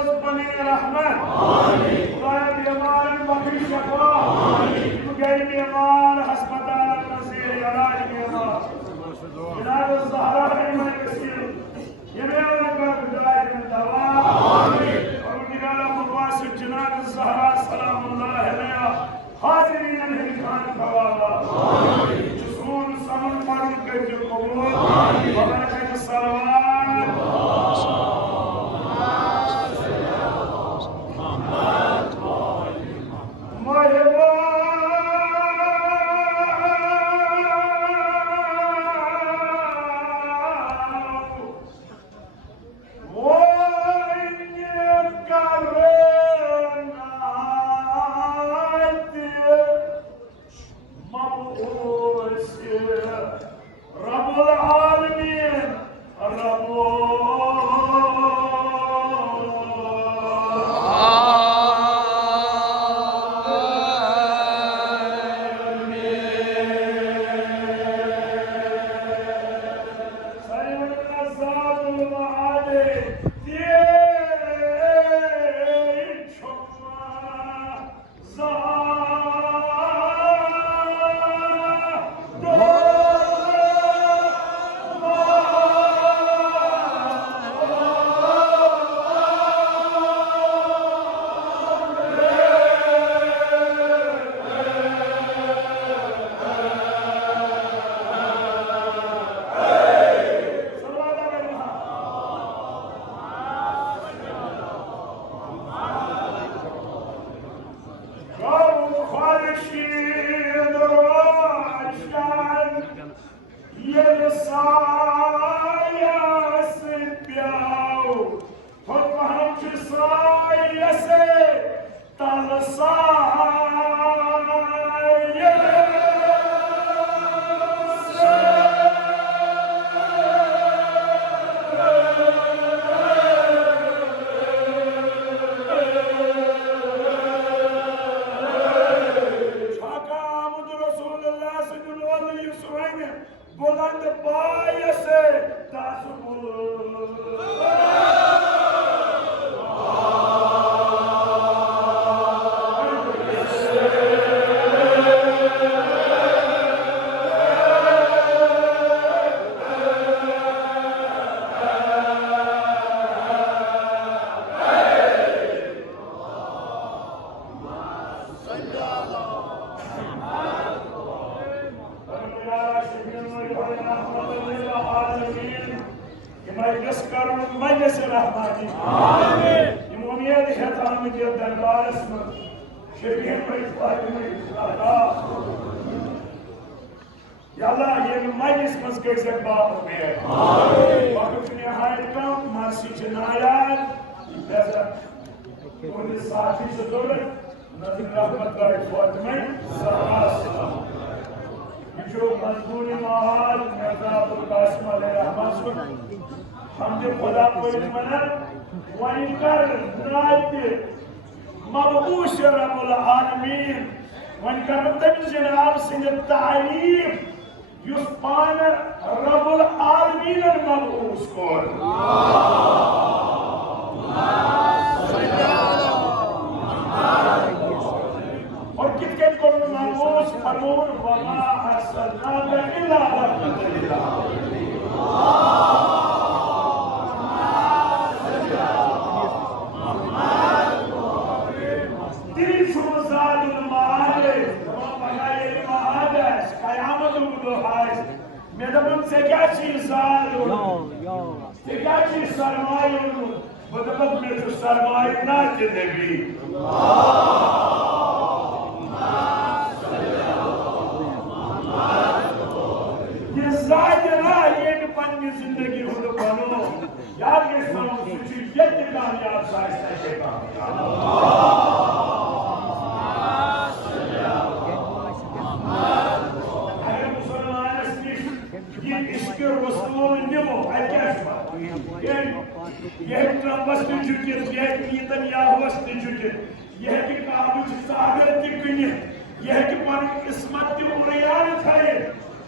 बने रहमत खुदा बीमार बख्श शफा गैर बीमार अस्पताल में से इलाज बीमार जनाब ज़हरा है मैं वसील ये मैं उनका खुदाई में दवा और निराला मुबासिर जनाब ज़हरा सलामुल्लाह अलैहा हाजिरीन हिखान खवाला जुसून समन मारून के जो कबूल बरकत सलावत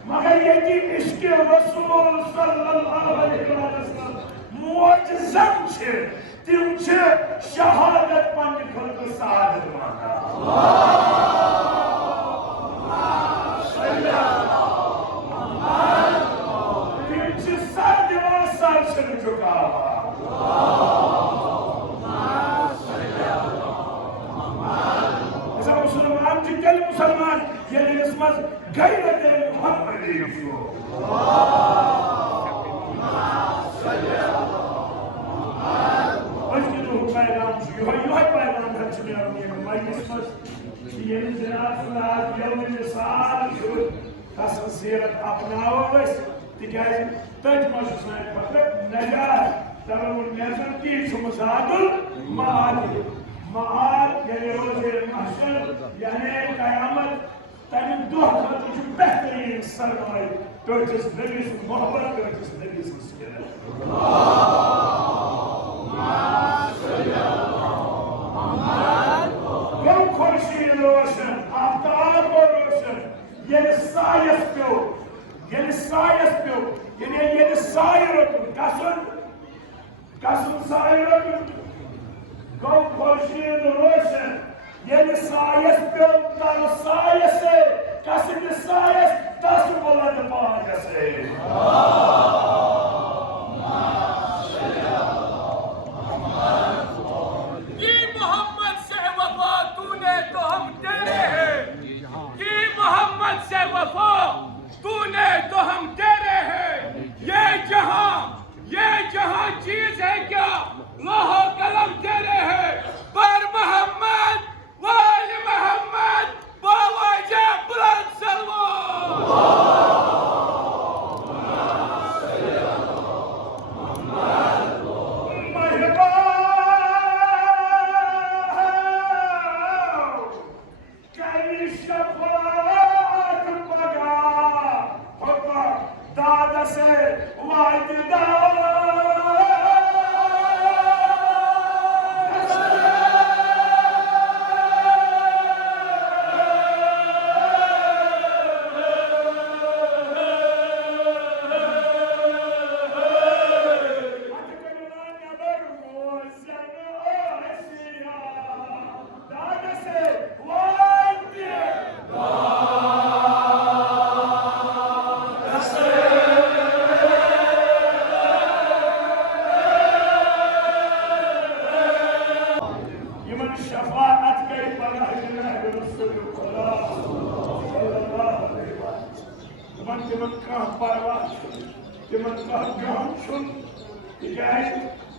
मगर ये कि इश्क़ रसूल सल्लल्लाहु अलैहि वसल्लम मुअज्जम छे तिम छे शहादत पन्ने खल्क सादत माना तिम छे सर दिवान सर छन झुकावा ऐसा मुसलमान जितने मुसलमान ये निस्मत गैरत मोहम्मदी को पैगाम युवा पैगाम निस्मत ये जनाब यौम निसार तसन सीरत अपनाओ तिकाज तज मस मतलब नजात तरुण नेजर की सुमसादुल माद माद यानी रोज़े महशर यानी क़यामत तनि दुह खतु बेहतरीन सरमाए तोजिस नबी से मोहब्बत तोजिस नबी से सियारत गम खुर्शीद रोशन आफ्ताब रोशन ये सायस प्यो ये सायरत कसम सायरत गम खुर्शीद रोशन ये सायस प्यो तर सायस कसम सायस तस बुलंद पाक से तूने तो हम तेरे हैं ये जहां चीज है क्या लोहो कलम तेरे हैं पर मोहम्मद वाले मोहम्मद बावाजा बुलंद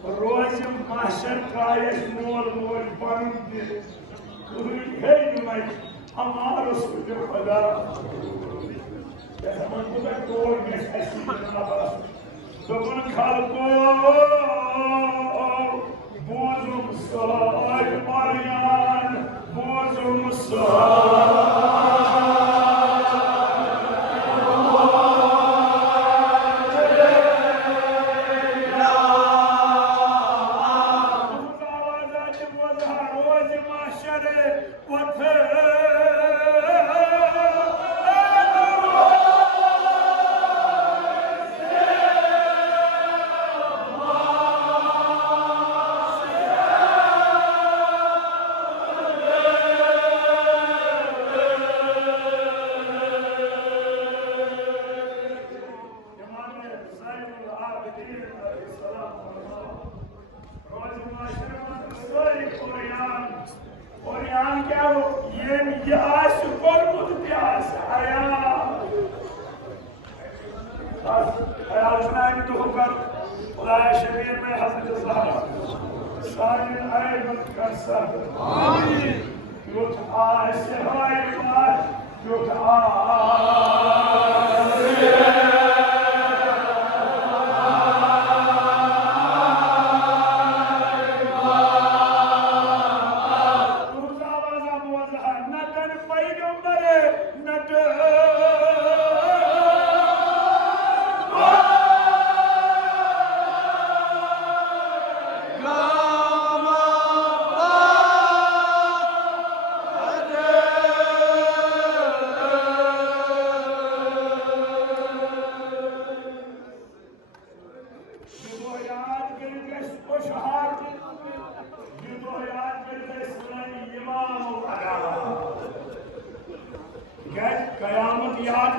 रोज माशर कायश मोल मोल बंद हमारा सूर्य खुदा मन को तोड़ में ऐसी दोन खालको बोजुम साय मारियान बोजुम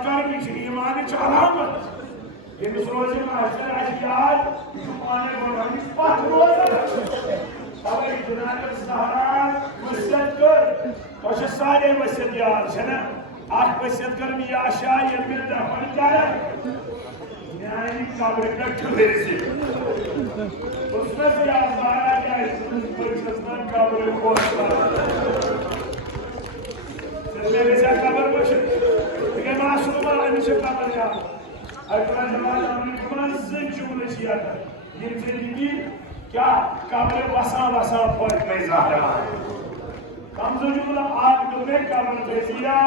कर ईमान अलामत यमिस रोज महशर याद पाने बढ़ाने पथ रोज तवे जनाब ज़हरा वसियत कर तो सारे वसियत याद है ना आठ वसियत कर मी आशा ये में दफन कर यानी कब्र का खुलेसी उसमें से ज़हरा क्या है कब्र को मेरे से कब्र को ये मासूम है से कब्र या अल्लाह जमाल हमने मज़े जुमले किया था ये जिंदगी क्या कब्र वसा वसा पर में ज़हरा हम जो जुमला आप तो में कब्र पे दिया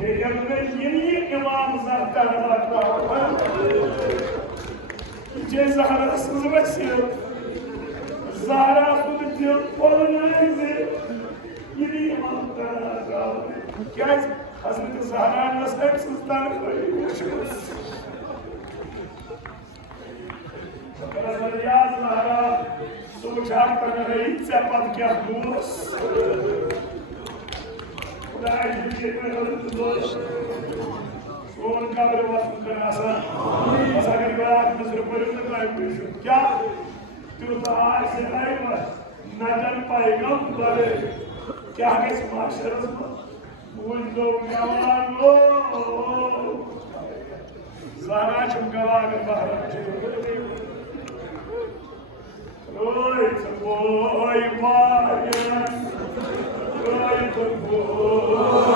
लेकिन में ये इमाम ज़हरा रहा जे ज़हरा सुबह से ज़हरा खुद दिल बोलने से ये इमाम ज़हरा क्या हज़रत ज़हरा ने सुल्तान को Yazlar soğucak tanrıyı sepat yapmış. Kuday yüce olmuş. Son kabul vasfı karasa. Sagar barak mısır bölümünü kaymış. Ya tutar sevayma. Nadan paygam bare. Kya kes mahşerız mı? Buldum yalan o. Zara çumkalar bahar. Oi, boy, Maria. Oi, boy.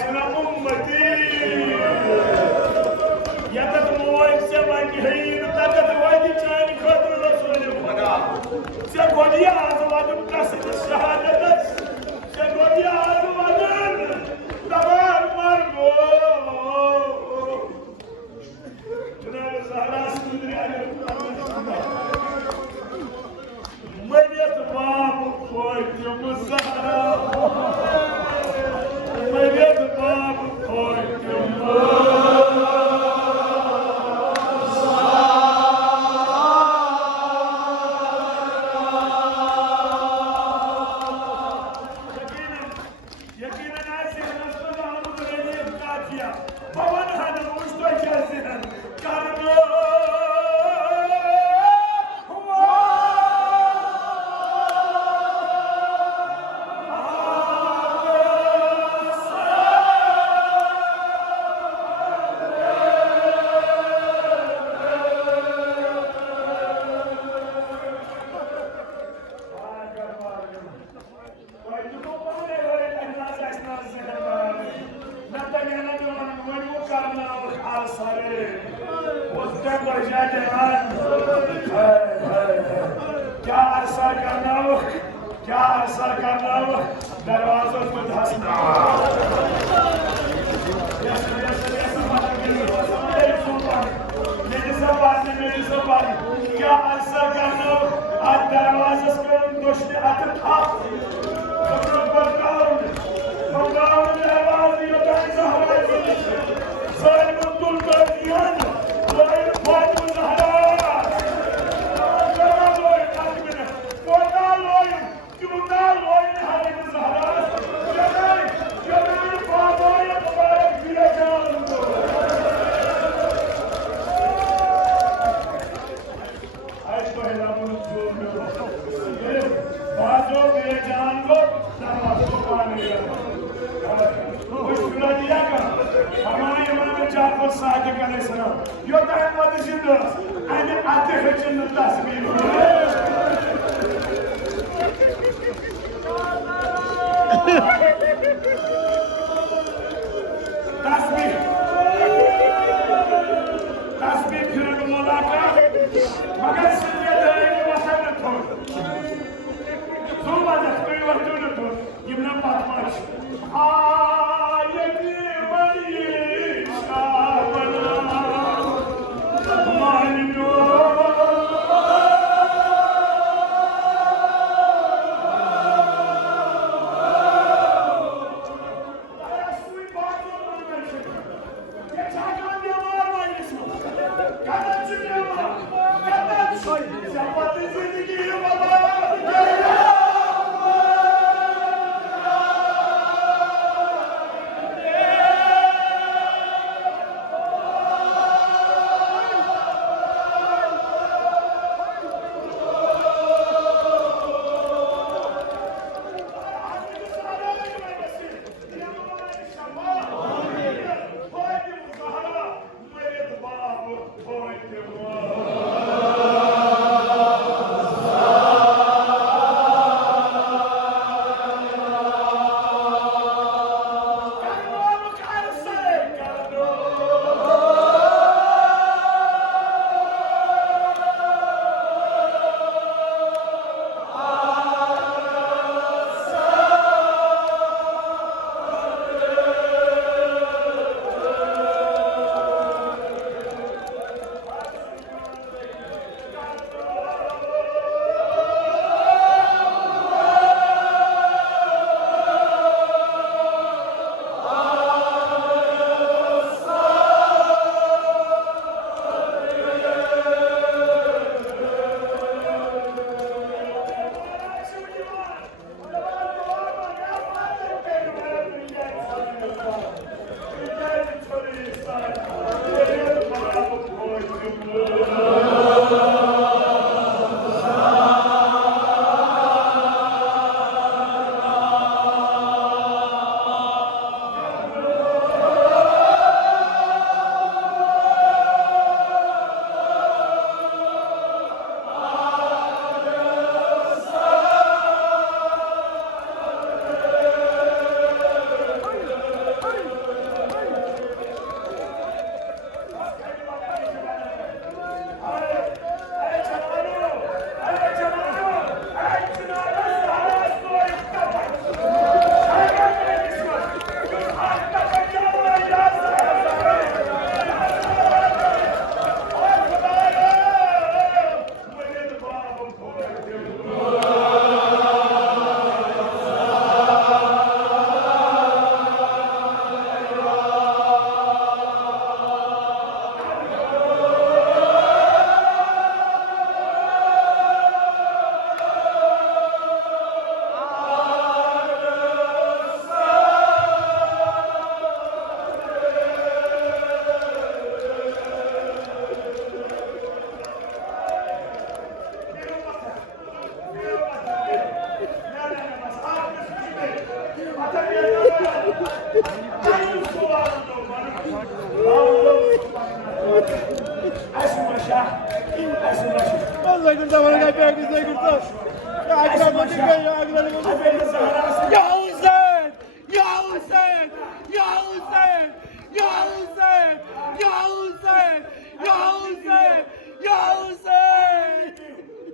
आसना उम्मती यतत मोय से मांगी है ततत वादी चान खतर रसूल खुदा से गोदिया आजवादुन कसद शहादत से गोदिया आजवादुन तबार मरगो जनाब ज़हरा सुंदरी मरियत बाप खोय तुम ज़हरा मरियत बाप खोय तुम क्या अरसा करना दरवाजों को धसना मेरी ज़बान क्या अरसा करना आज दरवाज़े को दुश्मन अत था तो बरकाउन दरवाज़े यो गाइस हवाई सारे मुद्दों कर दिया लाइन फाटू ज़हरा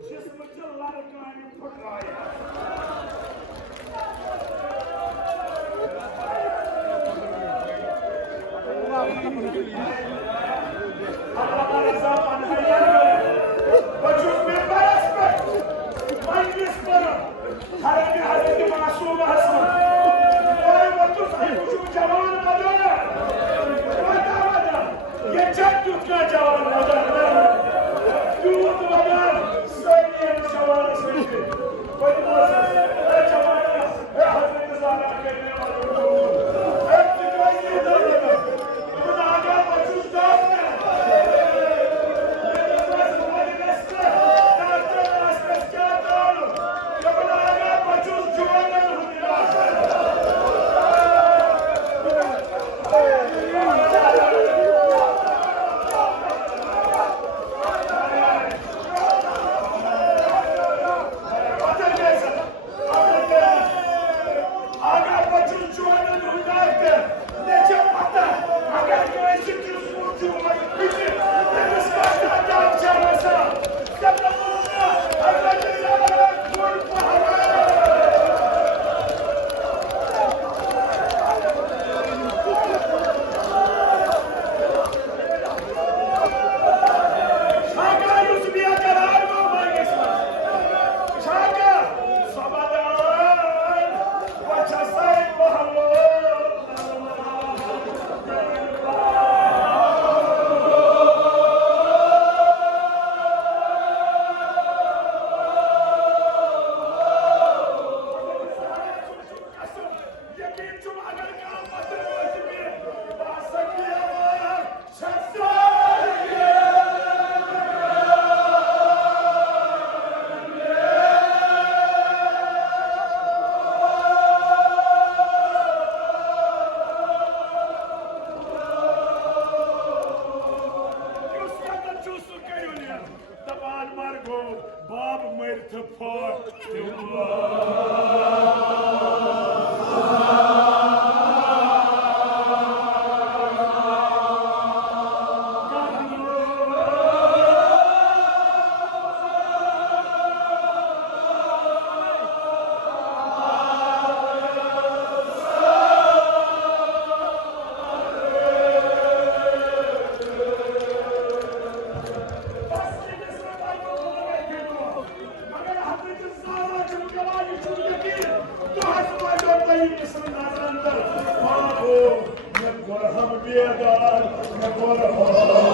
जिस्म च लड़कानी फुटराया Bob made the part. Agora,